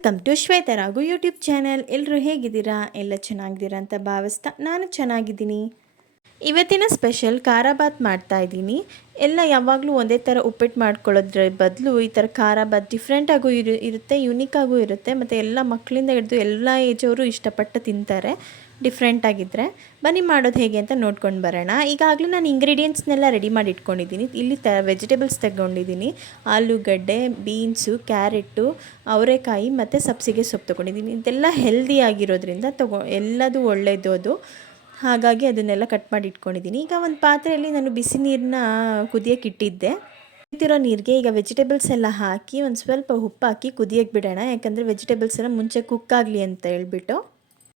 Welcome to ಶ್ವೇತರಾಗು YouTube channel. ಎಲ್ಲರೂ ಹೇಗಿದ್ದೀರಾ? ಎಲ್ಲ ಚೆನ್ನಾಗಿದ್ದೀರಾ ಅಂತ ಭಾವಿಸ್ತಾ ನಾನು ಚೆನ್ನಾಗಿದ್ದೀನಿ. ಇವತ್ತಿನ ಸ್ಪೆಷಲ್ ಖಾರ ಬಾತ್ ಮಾಡ್ತಾಯಿದ್ದೀನಿ. ಎಲ್ಲ ಯಾವಾಗಲೂ ಒಂದೇ ಥರ ಉಪ್ಪಿಟ್ಟು ಮಾಡ್ಕೊಳ್ಳೋದ್ರ ಬದಲು ಈ ಥರ ಖಾರ ಬಾತ್ ಡಿಫ್ರೆಂಟಾಗೂ ಇರುತ್ತೆ, ಯುನೀಕಾಗೂ ಇರುತ್ತೆ. ಮತ್ತು ಎಲ್ಲ ಮಕ್ಕಳಿಂದ ಹಿಡಿದು ಎಲ್ಲ ಏಜವರು ಇಷ್ಟಪಟ್ಟು ತಿಂತಾರೆ ಡಿಫ್ರೆಂಟಾಗಿದ್ದರೆ. ಬನ್ನಿ ಮಾಡೋದು ಹೇಗೆ ಅಂತ ನೋಡ್ಕೊಂಡು ಬರೋಣ. ಈಗಾಗಲೇ ನಾನು ಇಂಗ್ರೀಡಿಯೆಂಟ್ಸ್ನೆಲ್ಲ ರೆಡಿ ಮಾಡಿ ಇಟ್ಕೊಂಡಿದ್ದೀನಿ. ಇಲ್ಲಿ ವೆಜಿಟೇಬಲ್ಸ್ ತಗೊಂಡಿದ್ದೀನಿ. ಆಲೂಗಡ್ಡೆ, ಬೀನ್ಸು, ಕ್ಯಾರೆಟು, ಅವರೆಕಾಯಿ ಮತ್ತು ಸಬ್ಸಿಗೆ ಸೊಪ್ಪು ತೊಗೊಂಡಿದ್ದೀನಿ. ಇದೆಲ್ಲ ಹೆಲ್ದಿ ಆಗಿರೋದ್ರಿಂದ ಎಲ್ಲದೂ ಒಳ್ಳೆಯದು ಅದು. ಹಾಗಾಗಿ ಅದನ್ನೆಲ್ಲ ಕಟ್ ಮಾಡಿ ಇಟ್ಕೊಂಡಿದ್ದೀನಿ. ಈಗ ಒಂದು ಪಾತ್ರೆಯಲ್ಲಿ ನಾನು ಬಿಸಿ ನೀರನ್ನ ಕುದಿಯೋಕೆ ಇಟ್ಟಿದ್ದೆ. ಕುದಿತಿರೋ ನೀರಿಗೆ ಈಗ ವೆಜಿಟೇಬಲ್ಸ್ ಎಲ್ಲ ಹಾಕಿ ಒಂದು ಸ್ವಲ್ಪ ಉಪ್ಪು ಹಾಕಿ ಕುದಿಯೋಕೆ ಬಿಡೋಣ. ಯಾಕಂದರೆ ವೆಜಿಟೇಬಲ್ಸ್ ಎಲ್ಲ ಮುಂಚೆ ಕುಕ್ ಆಗಲಿ ಅಂತ ಹೇಳ್ಬಿಟ್ಟು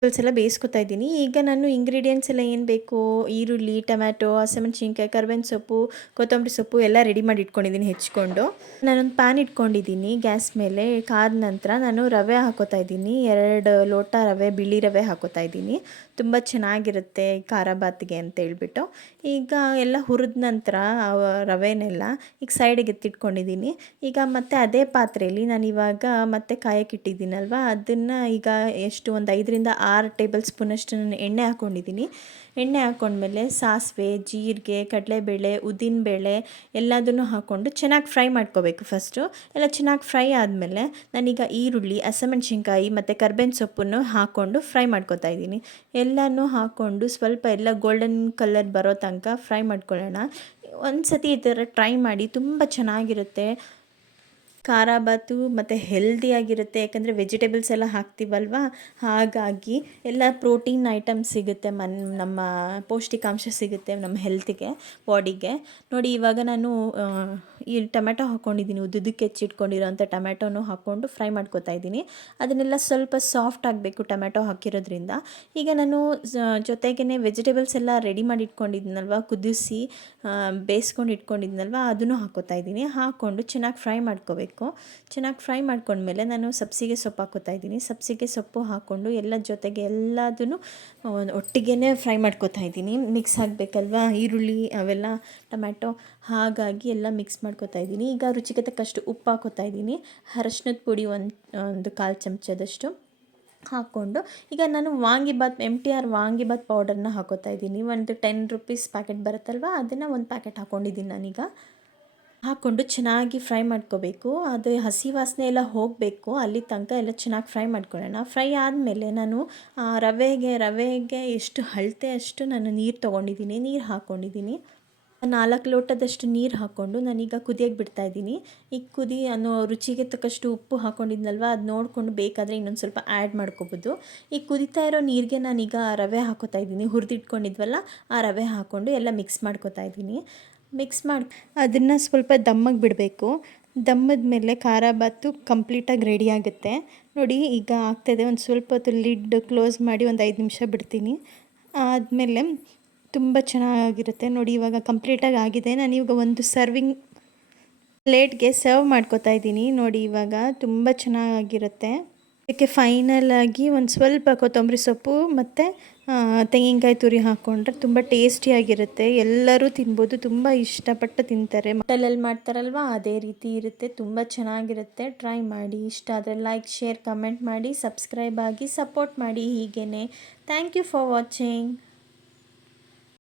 ವೆಜಿಟೇಬಲ್ಸ್ ಎಲ್ಲ ಬೇಯಿಸ್ಕೊತಾ ಇದ್ದೀನಿ. ಈಗ ನಾನು ಇಂಗ್ರೀಡಿಯೆಂಟ್ಸ್ ಎಲ್ಲ ಏನು ಬೇಕು, ಈರುಳ್ಳಿ, ಟೊಮ್ಯಾಟೊ, ಹಸಿಮೆಣಸಿನ್ಕಾಯಿ, ಕರ್ಬೇವಿನ ಸೊಪ್ಪು, ಕೊತ್ತಂಬರಿ ಸೊಪ್ಪು ಎಲ್ಲ ರೆಡಿ ಮಾಡಿ ಇಟ್ಕೊಂಡಿದ್ದೀನಿ ಹೆಚ್ಕೊಂಡು. ನಾನೊಂದು ಪ್ಯಾನ್ ಇಟ್ಕೊಂಡಿದ್ದೀನಿ ಗ್ಯಾಸ್ ಮೇಲೆ. ಕಾದ ನಂತರ ನಾನು ರವೆ ಹಾಕೋತಾ ಇದ್ದೀನಿ. 2 ಲೋಟ ರವೆ, ಬಿಳಿ ರವೆ ಹಾಕೋತಾ ಇದ್ದೀನಿ. ತುಂಬ ಚೆನ್ನಾಗಿರುತ್ತೆ ಖಾರ ಬಾತ್ಗೆ ಅಂತ ಹೇಳ್ಬಿಟ್ಟು. ಈಗ ಎಲ್ಲ ಹುರಿದ ನಂತರ ರವೆನೆಲ್ಲ ಈಗ ಸೈಡಿಗೆ ಎತ್ತಿಟ್ಕೊಂಡಿದ್ದೀನಿ. ಈಗ ಮತ್ತೆ ಅದೇ ಪಾತ್ರೆಯಲ್ಲಿ ನಾನು ಇವಾಗ ಮತ್ತೆ ಕಾಯಕ್ಕೆ ಇಟ್ಟಿದ್ದೀನಲ್ವ, ಅದನ್ನು ಈಗ ಎಷ್ಟು ಒಂದು 5ರಿಂದ 6 ಟೇಬಲ್ ಸ್ಪೂನಷ್ಟು ನಾನು ಎಣ್ಣೆ ಹಾಕ್ಕೊಂಡಿದ್ದೀನಿ. ಎಣ್ಣೆ ಹಾಕ್ಕೊಂಡ್ಮೇಲೆ ಸಾಸಿವೆ, ಜೀರಿಗೆ, ಕಡಲೆಬೇಳೆ, ಉದ್ದಿನಬೇಳೆ ಎಲ್ಲದನ್ನು ಹಾಕ್ಕೊಂಡು ಚೆನ್ನಾಗಿ ಫ್ರೈ ಮಾಡ್ಕೋಬೇಕು. ಫಸ್ಟು ಎಲ್ಲ ಚೆನ್ನಾಗಿ ಫ್ರೈ ಆದಮೇಲೆ ನಾನೀಗ ಈರುಳ್ಳಿ, ಹಸಿಮೆಣಸಿನ್ಕಾಯಿ ಮತ್ತು ಕರ್ಬೇವಿನ ಸೊಪ್ಪನ್ನು ಹಾಕ್ಕೊಂಡು ಫ್ರೈ ಮಾಡ್ಕೊತಾ ಇದ್ದೀನಿ. ಎಲ್ಲನೂ ಹಾಕ್ಕೊಂಡು ಸ್ವಲ್ಪ ಎಲ್ಲ ಗೋಲ್ಡನ್ ಕಲರ್ ಬರೋ ತನಕ ಫ್ರೈ ಮಾಡ್ಕೊಳ್ಳೋಣ. ಒಂದು ಸತಿ ಈ ಥರ ಟ್ರೈ ಮಾಡಿ, ತುಂಬ ಚೆನ್ನಾಗಿರುತ್ತೆ ಖಾರ ಬಾತು ಮತ್ತು ಹೆಲ್ದಿಯಾಗಿರುತ್ತೆ. ಯಾಕಂದರೆ ವೆಜಿಟೇಬಲ್ಸ್ ಎಲ್ಲ ಹಾಕ್ತೀವಲ್ವ, ಹಾಗಾಗಿ ಎಲ್ಲ ಪ್ರೋಟೀನ್ ಐಟಮ್ಸ್ ಸಿಗುತ್ತೆ, ನಮ್ಮ ಪೌಷ್ಟಿಕಾಂಶ ಸಿಗುತ್ತೆ ನಮ್ಮ ಹೆಲ್ತಿಗೆ, ಬಾಡಿಗೆ. ನೋಡಿ ಇವಾಗ ನಾನು ಈ ಟೊಮೆಟೊ ಹಾಕ್ಕೊಂಡಿದ್ದೀನಿ. ಉದ್ದುದಕ್ಕೆ ಹೆಚ್ಚಿಟ್ಕೊಂಡಿರೋಂಥ ಟೊಮೆಟೊನೂ ಹಾಕ್ಕೊಂಡು ಫ್ರೈ ಮಾಡ್ಕೊತಾ ಇದ್ದೀನಿ. ಅದನ್ನೆಲ್ಲ ಸ್ವಲ್ಪ ಸಾಫ್ಟ್ ಆಗಬೇಕು ಟೊಮೆಟೊ ಹಾಕಿರೋದ್ರಿಂದ. ಈಗ ನಾನು ಜೊತೆಗೇ ವೆಜಿಟೇಬಲ್ಸ್ ಎಲ್ಲ ರೆಡಿ ಮಾಡಿ ಇಟ್ಕೊಂಡಿದ್ದೀನಲ್ವ, ಕುದಿಸಿ ಬೇಯಿಸ್ಕೊಂಡು ಇಟ್ಕೊಂಡಿದ್ದೀನಲ್ವ, ಅದನ್ನು ಹಾಕ್ಕೋತಾ ಇದ್ದೀನಿ. ಹಾಕ್ಕೊಂಡು ಚೆನ್ನಾಗಿ ಫ್ರೈ ಮಾಡ್ಕೋಬೇಕು. ಚೆನ್ನಾಗಿ ಫ್ರೈ ಮಾಡ್ಕೊಂಡ್ಮೇಲೆ ನಾನು ಸಬ್ಸಿಗೆ ಸೊಪ್ಪು ಹಾಕ್ಕೋತಾ ಇದ್ದೀನಿ. ಸಬ್ಸಿಗೆ ಸೊಪ್ಪು ಹಾಕ್ಕೊಂಡು ಎಲ್ಲ ಜೊತೆಗೆ ಎಲ್ಲದನ್ನು ಒಟ್ಟಿಗೆ ಫ್ರೈ ಮಾಡ್ಕೋತಾ ಇದ್ದೀನಿ. ಮಿಕ್ಸ್ ಆಗಬೇಕಲ್ವ ಈರುಳ್ಳಿ ಅವೆಲ್ಲ, ಟೊಮ್ಯಾಟೊ, ಹಾಗಾಗಿ ಎಲ್ಲ ಮಿಕ್ಸ್ ಮಾಡ್ಕೋತಾ ಇದ್ದೀನಿ. ಈಗ ರುಚಿಗೆ ತಕ್ಕಷ್ಟು ಉಪ್ಪು ಹಾಕ್ಕೋತಾ ಇದ್ದೀನಿ. ಅರಶಿನದ ಪುಡಿ ಒಂದು 1/4 ಚಮಚದಷ್ಟು ಹಾಕ್ಕೊಂಡು ಈಗ ನಾನು ವಾಂಗಿಬಾತ್ MTR ವಾಂಗಿಬಾತ್ ಪೌಡರ್ನ ಹಾಕ್ಕೋತಾ ಇದ್ದೀನಿ. ಒಂದು 10 ರೂಪೀಸ್ ಪ್ಯಾಕೆಟ್ ಬರುತ್ತಲ್ವ, ಅದನ್ನು ಒಂದು ಪ್ಯಾಕೆಟ್ ಹಾಕ್ಕೊಂಡಿದ್ದೀನಿ ನಾನೀಗ. ಹಾಕ್ಕೊಂಡು ಚೆನ್ನಾಗಿ ಫ್ರೈ ಮಾಡ್ಕೋಬೇಕು. ಅದು ಹಸಿ ವಾಸನೆ ಎಲ್ಲ ಹೋಗಬೇಕು, ಅಲ್ಲಿ ತನಕ ಎಲ್ಲ ಚೆನ್ನಾಗಿ ಫ್ರೈ ಮಾಡ್ಕೊಳ್ಳೋಣ. ಫ್ರೈ ಆದಮೇಲೆ ನಾನು ರವೆಗೆ ಎಷ್ಟು ಅಳತೆ ಅಷ್ಟು ನಾನು ನೀರು ತೊಗೊಂಡಿದ್ದೀನಿ, ನೀರು ಹಾಕ್ಕೊಂಡಿದ್ದೀನಿ. 4 ಲೋಟದಷ್ಟು ನೀರು ಹಾಕ್ಕೊಂಡು ನಾನೀಗ ಕುದಿಯೋಕ್ಕೆ ಬಿಡ್ತಾಯಿದ್ದೀನಿ. ಈಗ ರುಚಿಗೆ ತಕ್ಕಷ್ಟು ಉಪ್ಪು ಹಾಕ್ಕೊಂಡಿದ್ನಲ್ವ, ಅದು ನೋಡಿಕೊಂಡು ಬೇಕಾದರೆ ಇನ್ನೊಂದು ಸ್ವಲ್ಪ ಆ್ಯಡ್ ಮಾಡ್ಕೋಬೋದು. ಈಗ ಕುದಿತಾ ಇರೋ ನೀರಿಗೆ ನಾನೀಗ ರವೆ ಹಾಕ್ಕೋತಾ ಇದ್ದೀನಿ. ಹುರಿದಿಟ್ಕೊಂಡಿದ್ವಲ್ಲ, ಆ ರವೆ ಹಾಕ್ಕೊಂಡು ಎಲ್ಲ ಮಿಕ್ಸ್ ಮಾಡ್ಕೋತಾ ಇದ್ದೀನಿ. ಮಿಕ್ಸ್ ಮಾಡಿ ಅದನ್ನು ಸ್ವಲ್ಪ ದಮ್ಮಗೆ ಬಿಡಬೇಕು. ದಮ್ಮದ ಮೇಲೆ ಖಾರ ಬಾತು ಕಂಪ್ಲೀಟಾಗಿ ರೆಡಿ ಆಗುತ್ತೆ. ನೋಡಿ ಈಗ ಆಗ್ತಾಯಿದೆ. ಒಂದು ಸ್ವಲ್ಪ ಹೊತ್ತು ಲಿಡ್ ಕ್ಲೋಸ್ ಮಾಡಿ ಒಂದು 5 ನಿಮಿಷ ಬಿಡ್ತೀನಿ. ಆದಮೇಲೆ ತುಂಬ ಚೆನ್ನಾಗಿರುತ್ತೆ. ನೋಡಿ ಇವಾಗ ಕಂಪ್ಲೀಟಾಗಿ ಆಗಿದೆ. ನಾನಿವಾಗ ಒಂದು ಸರ್ವಿಂಗ್ ಪ್ಲೇಟ್ಗೆ ಸರ್ವ್ ಮಾಡ್ಕೋತಾ ಇದ್ದೀನಿ. ನೋಡಿ ಇವಾಗ ತುಂಬ ಚೆನ್ನಾಗಿರುತ್ತೆ. ಅದಕ್ಕೆ ಫೈನಲಾಗಿ ಒಂದು ಸ್ವಲ್ಪ ಕೊತ್ತಂಬರಿ ಸೊಪ್ಪು ಮತ್ತು ತೆಂಗಿನಕಾಯಿ ತುರಿ ಹಾಕ್ಕೊಂಡ್ರೆ ತುಂಬ ಟೇಸ್ಟಿಯಾಗಿರುತ್ತೆ. ಎಲ್ಲರೂ ತಿನ್ಬೋದು, ತುಂಬ ಇಷ್ಟಪಟ್ಟು ತಿಂತಾರೆ. ಹೋಟೆಲಲ್ಲಿ ಮಾಡ್ತಾರಲ್ವ, ಅದೇ ರೀತಿ ಇರುತ್ತೆ. ತುಂಬ ಚೆನ್ನಾಗಿರುತ್ತೆ. ಟ್ರೈ ಮಾಡಿ. ಇಷ್ಟ ಆದರೆ ಲೈಕ್, ಶೇರ್, ಕಮೆಂಟ್ ಮಾಡಿ, ಸಬ್ಸ್ಕ್ರೈಬ್ ಆಗಿ ಸಪೋರ್ಟ್ ಮಾಡಿ ಹೀಗೇ. Thank you for watching.